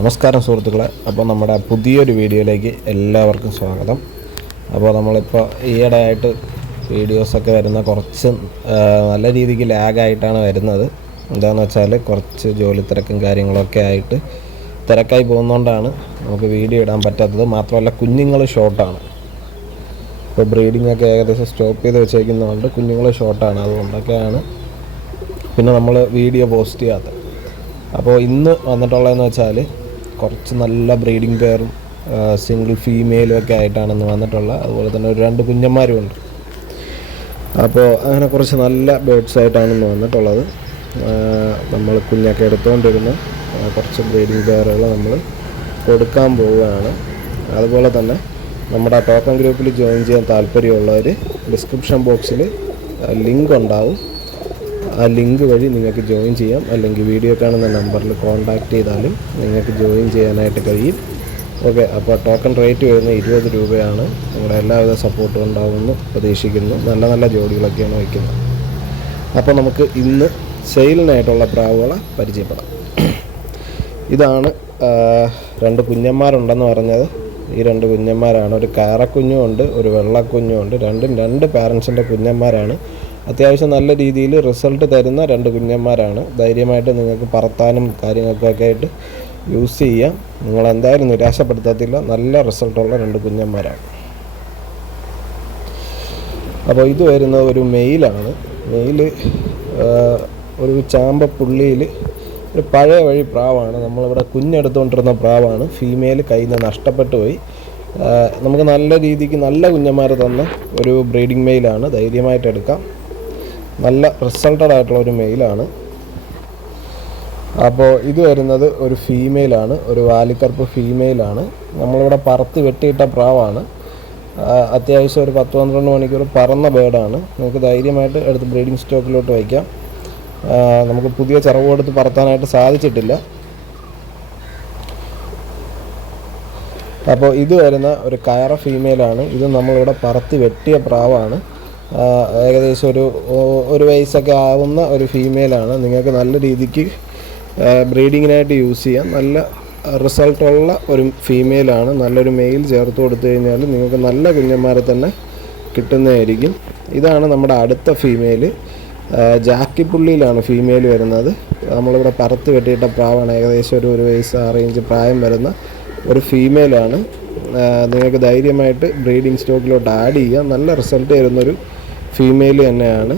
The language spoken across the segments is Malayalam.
നമസ്കാരം സുഹൃത്തുക്കളെ. അപ്പോൾ നമ്മുടെ പുതിയൊരു വീഡിയോയിലേക്ക് എല്ലാവർക്കും സ്വാഗതം. അപ്പോൾ നമ്മളിപ്പോൾ ഈയിടെയായിട്ട് വീഡിയോസൊക്കെ വരുന്ന കുറച്ച് നല്ല രീതിക്ക് ലാഗായിട്ടാണ് വരുന്നത്. എന്താണെന്ന് വെച്ചാൽ കുറച്ച് ജോലി തിരക്കും കാര്യങ്ങളൊക്കെ ആയിട്ട് തിരക്കായി പോകുന്നതുകൊണ്ടാണ് നമുക്ക് വീഡിയോ ഇടാൻ പറ്റാത്തത്. മാത്രമല്ല കുഞ്ഞുങ്ങൾ ഷോർട്ടാണ്. ഇപ്പോൾ ബ്രീഡിങ്ങൊക്കെ ഏകദേശം സ്റ്റോപ്പ് ചെയ്ത് വെച്ചേക്കുന്നതുകൊണ്ട് കുഞ്ഞുങ്ങൾ ഷോർട്ടാണ്. അതുകൊണ്ടൊക്കെയാണ് പിന്നെ നമ്മൾ വീഡിയോ പോസ്റ്റ് ചെയ്യാത്തത്. അപ്പോൾ ഇന്ന് വന്നിട്ടുള്ളതെന്ന് വെച്ചാൽ കുറച്ച് നല്ല ബ്രീഡിംഗ് പെയറും സിംഗിൾ ഫീമെയിലും ഒക്കെ ആയിട്ടാണ് ഇന്ന് വന്നിട്ടുള്ളത്. അതുപോലെ തന്നെ ഒരു 2 കുഞ്ഞന്മാരും ഉണ്ട്. അപ്പോൾ അങ്ങനെ കുറച്ച് നല്ല ബേഡ്സ് ആയിട്ടാണ് ഇന്ന് വന്നിട്ടുള്ളത്. നമ്മൾ കുഞ്ഞൊക്കെ എടുത്തുകൊണ്ടിരുന്ന കുറച്ച് ബ്രീഡിംഗ് പെയറുകൾ നമ്മൾ കൊടുക്കാൻ പോവുകയാണ്. അതുപോലെ തന്നെ നമ്മുടെ ടോക്കൺ ഗ്രൂപ്പിൽ ജോയിൻ ചെയ്യാൻ താല്പര്യമുള്ളവർ ഡിസ്ക്രിപ്ഷൻ ബോക്സിൽ ലിങ്ക് ഉണ്ടാവും. ആ ലിങ്ക് വഴി നിങ്ങൾക്ക് ജോയിൻ ചെയ്യാം. അല്ലെങ്കിൽ വീഡിയോ കാണുന്ന നമ്പറിൽ കോൺടാക്റ്റ് ചെയ്താലും നിങ്ങൾക്ക് ജോയിൻ ചെയ്യാനായിട്ട് കഴിയും. ഓക്കെ. അപ്പോൾ ടോക്കൺ റേറ്റ് വരുന്നത് 20 രൂപയാണ്. നിങ്ങളുടെ എല്ലാവിധ സപ്പോർട്ടും ഉണ്ടാകുമെന്ന് പ്രതീക്ഷിക്കുന്നു. നല്ല നല്ല ജോഡികളൊക്കെയാണ് വയ്ക്കുന്നത്. അപ്പോൾ നമുക്ക് ഇന്ന് സെയിലിനായിട്ടുള്ള പ്രാവുകളെ പരിചയപ്പെടാം. ഇതാണ് 2 കുഞ്ഞന്മാരുണ്ടെന്ന് പറഞ്ഞത്. ഈ 2 കുഞ്ഞന്മാരാണ്. ഒരു കാറക്കുഞ്ഞും ഉണ്ട്, ഒരു വെള്ളക്കുഞ്ഞും ഉണ്ട്. രണ്ടും 2 പാരൻസിൻ്റെ കുഞ്ഞന്മാരാണ്. അത്യാവശ്യം നല്ല രീതിയിൽ റിസൾട്ട് തരുന്ന 2 കുഞ്ഞന്മാരാണ്. ധൈര്യമായിട്ട് നിങ്ങൾക്ക് പറത്താനും കാര്യങ്ങൾക്കൊക്കെ ആയിട്ട് യൂസ് ചെയ്യാം. നിങ്ങളെന്തായാലും നിരാശപ്പെടുത്തത്തില്ല. നല്ല റിസൾട്ടുള്ള 2 കുഞ്ഞന്മാരാണ്. അപ്പോൾ ഇത് വരുന്നത് ഒരു മെയിലാണ്. മെയിൽ ഒരു ചാമ്പപ്പുള്ളിയിൽ ഒരു പഴയ വഴി പ്രാവാണ്. നമ്മളിവിടെ കുഞ്ഞെടുത്തുകൊണ്ടിരുന്ന പ്രാവാണ്. ഫീമെയിൽ കയ്യിൽ നിന്ന് നഷ്ടപ്പെട്ടു പോയി. നമുക്ക് നല്ല രീതിക്ക് നല്ല കുഞ്ഞന്മാർ തന്ന ഒരു ബ്രീഡിംഗ് മെയിലാണ്. ധൈര്യമായിട്ട് എടുക്കാം. നല്ല റിസൾട്ടഡ് ആയിട്ടുള്ള ഒരു മെയിലാണ്. അപ്പോൾ ഇത് വരുന്നത് ഒരു ഫീമെയിലാണ്. ഒരു വാലിക്കറുപ്പ് ഫീമെയിലാണ്. നമ്മളിവിടെ പറത്ത് വെട്ടിയിട്ട പ്രാവാണ്. അത്യാവശ്യം ഒരു 10-12 മണിക്കൂർ പറന്ന ബേഡാണ്. നമുക്ക് ധൈര്യമായിട്ട് എടുത്ത് ബ്രീഡിംഗ് സ്റ്റോക്കിലോട്ട് വയ്ക്കാം. നമുക്ക് പുതിയ ചിറവ് കൊടുത്ത് പറത്താനായിട്ട് സാധിച്ചിട്ടില്ല. അപ്പോൾ ഇത് വരുന്ന ഒരു കയറ ഫീമെയിലാണ്. ഇത് നമ്മളിവിടെ പറത്ത് വെട്ടിയ പ്രാവാണ്. ഏകദേശം ഒരു വയസ്സൊക്കെ ആവുന്ന ഒരു ഫീമെയിലാണ്. നിങ്ങൾക്ക് നല്ല രീതിക്ക് ബ്രീഡിങ്ങിനായിട്ട് യൂസ് ചെയ്യാം. നല്ല റിസൾട്ടുള്ള ഒരു ഫീമെയിലാണ്. നല്ലൊരു മെയിൽ ചേർത്ത് കൊടുത്തു കഴിഞ്ഞാൽ നിങ്ങൾക്ക് നല്ല കുഞ്ഞന്മാരെ തന്നെ കിട്ടുന്നതായിരിക്കും. ഇതാണ് നമ്മുടെ അടുത്ത ഫീമെയിൽ. ജാക്കിപ്പുള്ളിയിലാണ് ഫീമെയിൽ വരുന്നത്. നമ്മളിവിടെ പറത്ത് വെട്ടിയിട്ട പ്രാവാണ്. ഏകദേശം ഒരു വയസ്സ് 6 ഇഞ്ച് പ്രായം വരുന്ന ഒരു ഫീമെയിലാണ്. നിങ്ങൾക്ക് ധൈര്യമായിട്ട് ബ്രീഡിംഗ് സ്റ്റോക്കിലോട്ട് ആഡ് ചെയ്യാം. നല്ല റിസൾട്ട് തരുന്നൊരു ഫീമെയിൽ തന്നെയാണ്.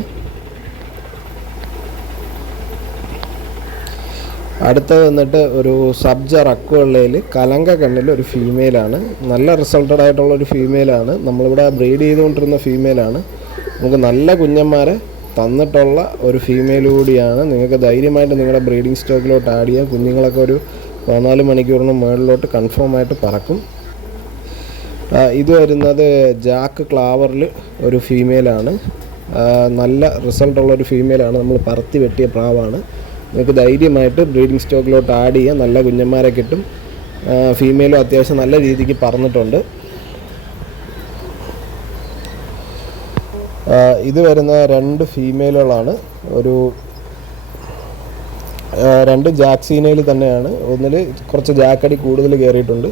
അടുത്തത് വന്നിട്ട് ഒരു സബ്ജർ അക്വള്ളയിൽ കലങ്ക കണ്ണിൽ ഒരു ഫീമെയിലാണ്. നല്ല റിസൾട്ടഡ് ആയിട്ടുള്ള ഒരു ഫീമെയിലാണ്. നമ്മളിവിടെ ബ്രീഡ് ചെയ്തുകൊണ്ടിരുന്ന ഫീമെയിലാണ്. നമുക്ക് നല്ല കുഞ്ഞന്മാരെ തന്നിട്ടുള്ള ഒരു ഫീമെയിൽ കൂടിയാണ്. നിങ്ങൾക്ക് ധൈര്യമായിട്ട് നിങ്ങളുടെ ബ്രീഡിംഗ് സ്റ്റോക്കിലോട്ട് ആഡ് ചെയ്യാം. കുഞ്ഞുങ്ങളൊക്കെ ഒരു 14 മണിക്കൂറിന് മുകളിലോട്ട് കൺഫേം ആയിട്ട് പറക്കും. ഇത് വരുന്നത് ജാക്ക് ക്ലാവറിൽ ഒരു ഫീമെയിലാണ്. നല്ല റിസൾട്ടുള്ളൊരു ഫീമെയിലാണ്. നമ്മൾ പറത്തി വെട്ടിയ പ്രാവാണ്. നിങ്ങൾക്ക് ധൈര്യമായിട്ട് ബ്രീഡിംഗ് സ്റ്റോക്കിലോട്ട് ആഡ് ചെയ്യാം. നല്ല കുഞ്ഞന്മാരെ കിട്ടും. ഫീമെയിലും അത്യാവശ്യം നല്ല രീതിക്ക് പറന്നിട്ടുണ്ട്. ഇത് വരുന്ന 2 ഫീമെയിലുകളാണ്. ഒരു 2 ജാക്സീനയിൽ തന്നെയാണ്. ഒന്നിൽ കുറച്ച് ജാക്കടി കൂടുതൽ കയറിയിട്ടുണ്ട്.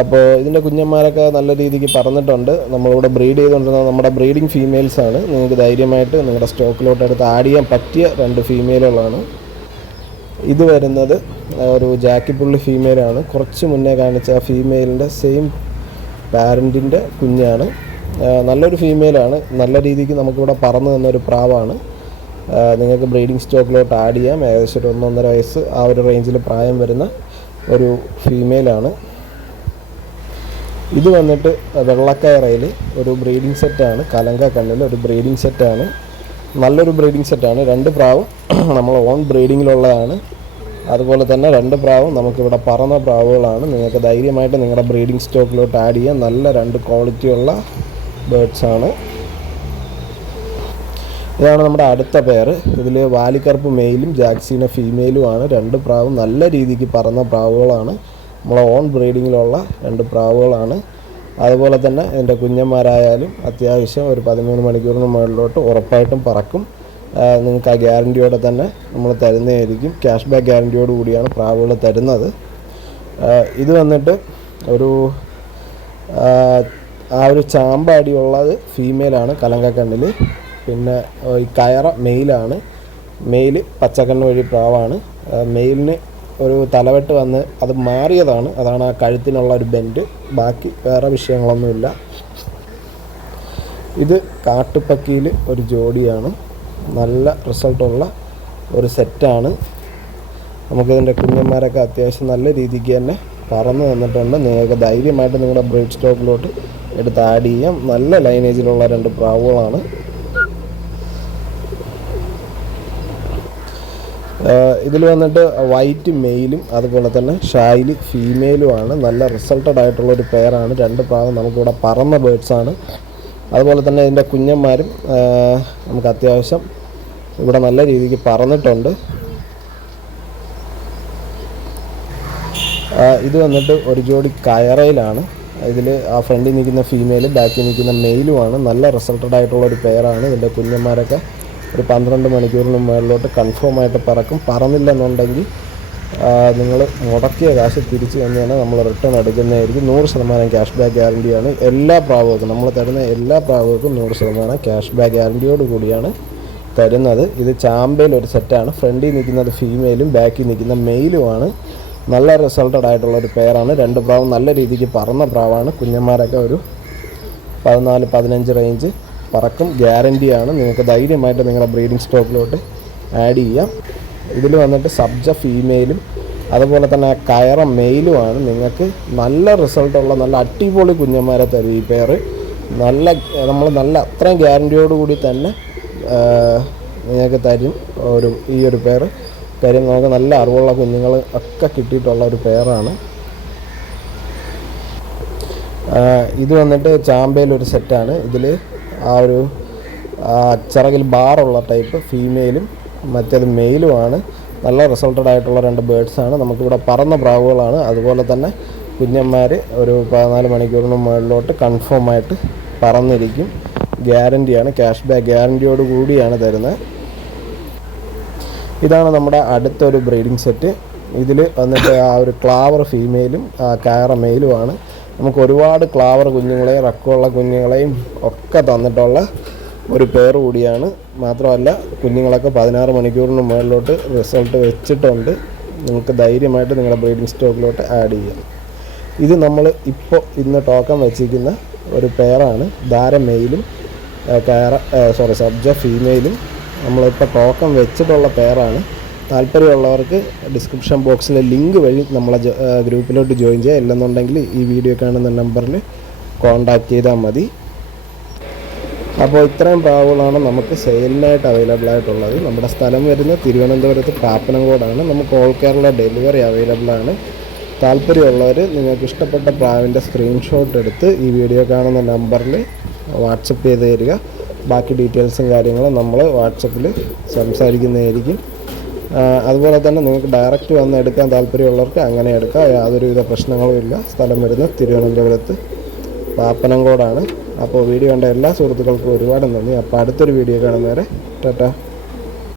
അപ്പോൾ ഇതിൻ്റെ കുഞ്ഞന്മാരൊക്കെ നല്ല രീതിക്ക് പറന്നിട്ടുണ്ട്. നമ്മളിവിടെ ബ്രീഡ് ചെയ്തുകൊണ്ടിരുന്ന നമ്മുടെ ബ്രീഡിങ് ഫീമെയിൽസാണ്. നിങ്ങൾക്ക് ധൈര്യമായിട്ട് നിങ്ങളുടെ സ്റ്റോക്കിലോട്ട് എടുത്ത് ആഡ് ചെയ്യാൻ പറ്റിയ 2 ഫീമെയിലുകളാണ്. ഇത് വരുന്നത് ഒരു ജാക്കിപ്പുള്ളി ഫീമെയിലാണ്. കുറച്ച് മുന്നേ കാണിച്ച ഫീമെയിലിൻ്റെ സെയിം പാരൻറ്റിൻ്റെ കുഞ്ഞാണ്. നല്ലൊരു ഫീമെയിലാണ്. നല്ല രീതിക്ക് നമുക്കിവിടെ പറന്ന് തന്നൊരു പ്രാവാണ്. നിങ്ങൾക്ക് ബ്രീഡിംഗ് സ്റ്റോക്കിലോട്ട് ആഡ് ചെയ്യാം. ഏകദേശം ഒരു 1-1.5 വയസ്സ് ആ ഒരു റേഞ്ചിൽ പ്രായം വരുന്ന ഒരു ഫീമെയിലാണ്. ഇത് വന്നിട്ട് വെള്ളക്കയറയിൽ ഒരു ബ്രീഡിംഗ് സെറ്റാണ്. കലങ്ക കണ്ണിൽ ഒരു ബ്രീഡിംഗ് സെറ്റാണ്. നല്ലൊരു ബ്രീഡിംഗ് സെറ്റാണ്. 2 പ്രാവും നമ്മൾ ഓൺ ബ്രീഡിങ്ങിലുള്ളതാണ്. അതുപോലെ തന്നെ 2 പ്രാവും നമുക്കിവിടെ പറന്ന പ്രാവുകളാണ്. നിങ്ങൾക്ക് ധൈര്യമായിട്ട് നിങ്ങളുടെ ബ്രീഡിംഗ് സ്റ്റോക്കിലോട്ട് ആഡ് ചെയ്യാം. നല്ല 2 ക്വാളിറ്റിയുള്ള ബേഡ്സാണ്. ഇതാണ് നമ്മുടെ അടുത്ത പെയർ. ഇതിൽ വാലിക്കറുപ്പ് മെയിലും ജാക്സീന ഫീമെയിലുമാണ്. 2 പ്രാവും നല്ല രീതിക്ക് പറന്ന പ്രാവുകളാണ്. നമ്മളെ ഓൺ ബ്രീഡിങ്ങിലുള്ള 2 പ്രാവുകളാണ്. അതുപോലെ തന്നെ എൻ്റെ കുഞ്ഞന്മാരായാലും അത്യാവശ്യം ഒരു 13 മണിക്കൂറിന് മുകളിലോട്ട് ഉറപ്പായിട്ടും പറക്കും. നിങ്ങൾക്ക് ആ ഗ്യാരൻറ്റിയോടെ തന്നെ നമ്മൾ തരുന്നതായിരിക്കും. ക്യാഷ് ബാക്ക് ഗ്യാരൻറ്റിയോട് കൂടിയാണ് പ്രാവുകൾ തരുന്നത്. ഇത് വന്നിട്ട് ഒരു ആ ഒരു ചാമ്പാടിയുള്ളത് ഫീമെയിലാണ് കലങ്കക്കണ്ണിൽ. പിന്നെ ഈ കയറ മെയിലാണ്. മെയിൽ പച്ചക്കണ്ണ് വഴി പ്രാവാണ്. മെയിലിന് ഒരു തലവെട്ട് വന്ന് അത് മാറിയതാണ്, അതാണ് ആ കഴുത്തിനുള്ള ഒരു ബെൻഡ്. ബാക്കി വേറെ വിഷയങ്ങളൊന്നുമില്ല. ഇത് കാട്ടുപക്കിയിൽ ഒരു ജോഡിയാണ്. നല്ല റിസൾട്ടുള്ള ഒരു സെറ്റാണ്. നമുക്കിതിൻ്റെ കുഞ്ഞന്മാരൊക്കെ അത്യാവശ്യം നല്ല രീതിക്ക് തന്നെ പറന്ന് വന്നിട്ടുണ്ട്. നിങ്ങൾക്ക് ധൈര്യമായിട്ട് നിങ്ങളുടെ ബ്രീഡ് സ്റ്റോക്കിലോട്ട് എടുത്ത് ആഡ് ചെയ്യാം. നല്ല ലൈനേജിലുള്ള 2 പ്രാവുകളാണ്. ഇതിൽ വന്നിട്ട് വൈറ്റ് മെയിലും അതുപോലെ തന്നെ ഷായില് ഫീമെയിലുമാണ്. നല്ല റിസൾട്ടഡ് ആയിട്ടുള്ളൊരു പെയറാണ്. 2 പ്രാവും നമുക്കിവിടെ പറന്ന ബേഡ്സാണ്. അതുപോലെ തന്നെ ഇതിൻ്റെ കുഞ്ഞന്മാരും നമുക്ക് അത്യാവശ്യം ഇവിടെ നല്ല രീതിക്ക് പറന്നിട്ടുണ്ട്. ഇത് വന്നിട്ട് ഒരു ജോഡി കയറയിലാണ്. ഇതിൽ ആ ഫ്രണ്ടിൽ നിൽക്കുന്ന ഫീമെയിലും ബാക്കിൽ നിൽക്കുന്ന മെയിലുമാണ്. നല്ല റിസൾട്ടഡ് ആയിട്ടുള്ളൊരു പെയറാണ്. ഇതിൻ്റെ കുഞ്ഞന്മാരൊക്കെ ഒരു 12 മണിക്കൂറിന് മുകളിലോട്ട് കൺഫേം ആയിട്ട് പറക്കും. പറന്നില്ലെന്നുണ്ടെങ്കിൽ നിങ്ങൾ മുടക്കിയ കാശ് തിരിച്ച് തന്നെയാണ് നമ്മൾ റിട്ടേൺ എടുക്കുന്നതായിരിക്കും. 100% ക്യാഷ് ബാക്ക് ഗ്യാരണ്ടിയാണ് എല്ലാ പ്രാവുകൾക്കും. നമ്മൾ തരുന്ന എല്ലാ പ്രാവുകൾക്കും 100% ക്യാഷ് ബാക്ക് ഗ്യാരണ്ടിയോട് കൂടിയാണ് തരുന്നത്. ഇത് ചാമ്പയിൽ ഒരു സെറ്റാണ്. ഫ്രണ്ടിൽ നിൽക്കുന്നത് ഫീമെയിലും ബാക്കിൽ നിൽക്കുന്ന മെയിലുമാണ്. നല്ല റിസൾട്ടഡ് ആയിട്ടുള്ളൊരു പെയറാണ്. 2 പ്രാവും നല്ല രീതിക്ക് പറന്ന പ്രാവാണ്. കുഞ്ഞന്മാരൊക്കെ ഒരു 14-15 റേഞ്ച് പറക്കും. ഗ്യാരണ്ടിയാണ്. നിങ്ങൾക്ക് ധൈര്യമായിട്ട് നിങ്ങളുടെ ബ്രീഡിംഗ് സ്റ്റോക്കിലോട്ട് ആഡ് ചെയ്യാം. ഇതിൽ വന്നിട്ട് സബ്ജ ഫീമെയിലും അതുപോലെ തന്നെ കയറ മെയിലുമാണ്. നിങ്ങൾക്ക് നല്ല റിസൾട്ടുള്ള നല്ല അടിപൊളി കുഞ്ഞന്മാരെ തരും ഈ പെയർ. നല്ല അത്രയും ഗ്യാരണ്ടിയോടുകൂടി തന്നെ നിങ്ങൾക്ക് തരും ഈ ഒരു പെയർ. കാര്യം നമുക്ക് നല്ല അറിവുള്ള കുഞ്ഞുങ്ങൾ ഒക്കെ കിട്ടിയിട്ടുള്ള ഒരു പെയറാണ്. ഇത് വന്നിട്ട് ചാമ്പയിലൊരു സെറ്റാണ്. ഇതിൽ ആ ഒരു ചിറകിൽ ബാറുള്ള ടൈപ്പ് ഫീമെയിലും മറ്റേത് മെയിലുമാണ്. നല്ല റിസൾട്ടഡ് ആയിട്ടുള്ള 2 ബേഡ്സാണ്. നമുക്കിവിടെ പറന്ന പ്രാവുകളാണ്. അതുപോലെ തന്നെ കുഞ്ഞന്മാർ ഒരു 14 മണിക്കൂറിന് മുകളിലോട്ട് കൺഫേം ആയിട്ട് പറന്നിരിക്കും. ഗ്യാരണ്ടിയാണ്. ക്യാഷ് ബാക്ക് ഗ്യാരണ്ടിയോട് കൂടിയാണ് തരുന്നത്. ഇതാണ് നമ്മുടെ അടുത്തൊരു ബ്രീഡിംഗ് സെറ്റ്. ഇതിൽ വന്നിട്ട് ആ ഒരു ക്ലാവർ ഫീമെയിലും കയറ മെയിലുമാണ്. നമുക്ക് ഒരുപാട് ക്ലാവർ കുഞ്ഞുങ്ങളെയും റക്കമുള്ള കുഞ്ഞുങ്ങളെയും ഒക്കെ തന്നിട്ടുള്ള ഒരു പെയർ കൂടിയാണ്. മാത്രമല്ല കുഞ്ഞുങ്ങളൊക്കെ 16 മണിക്കൂറിന് മുകളിലോട്ട് റിസൾട്ട് വെച്ചിട്ടുണ്ട്. നിങ്ങൾക്ക് ധൈര്യമായിട്ട് നിങ്ങളുടെ ബ്രീഡിംഗ് സ്റ്റോക്കിലോട്ട് ആഡ് ചെയ്യാം. ഇത് നമ്മൾ ഇന്ന് ടോക്കൺ വെച്ചിരിക്കുന്ന ഒരു പെയറാണ്. ധാര മെയിലും സബ്ജ ഫീമെയിലും നമ്മളിപ്പോൾ ടോക്കൺ വെച്ചിട്ടുള്ള പെയറാണ്. താല്പര്യമുള്ളവർക്ക് ഡിസ്ക്രിപ്ഷൻ ബോക്സിലെ ലിങ്ക് വഴി നമ്മളെ ഗ്രൂപ്പിലോട്ട് ജോയിൻ ചെയ്യുക. ഇല്ലെന്നുണ്ടെങ്കിൽ ഈ വീഡിയോ കാണുന്ന നമ്പറിൽ കോൺടാക്റ്റ് ചെയ്താൽ മതി. അപ്പോൾ ഇത്രയും പ്രാവുകളാണ് നമുക്ക് സെയിലിനായിട്ട് അവൈലബിൾ ആയിട്ടുള്ളത്. നമ്മുടെ സ്ഥലം വരുന്നത് തിരുവനന്തപുരത്ത് പാപ്പനംകോടാണ്. നമുക്ക് ഓൾ കേരള ഡെലിവറി അവൈലബിൾ ആണ്. താല്പര്യമുള്ളവർ നിങ്ങൾക്ക് ഇഷ്ടപ്പെട്ട പ്രാവിൻ്റെ സ്ക്രീൻഷോട്ട് എടുത്ത് ഈ വീഡിയോ കാണുന്ന നമ്പറിൽ വാട്സപ്പ് ചെയ്ത് തരിക. ബാക്കി ഡീറ്റെയിൽസും കാര്യങ്ങളും നമ്മൾ വാട്സപ്പിൽ സംസാരിക്കുന്നതായിരിക്കും. അതുപോലെ തന്നെ നിങ്ങൾക്ക് ഡയറക്റ്റ് വന്ന് എടുക്കാൻ താല്പര്യമുള്ളവർക്ക് അങ്ങനെ എടുക്കാം. യാതൊരുവിധ പ്രശ്നങ്ങളും ഇല്ല. സ്ഥലം വരുന്നത് തിരുവനന്തപുരത്ത് പാപ്പനംകോടാണ്. അപ്പോൾ വീഡിയോ കണ്ട എല്ലാ സുഹൃത്തുക്കൾക്കും ഒരുപാട് നന്ദി. അപ്പോൾ അടുത്തൊരു വീഡിയോ കാണുന്നവരെ ടാറ്റാ.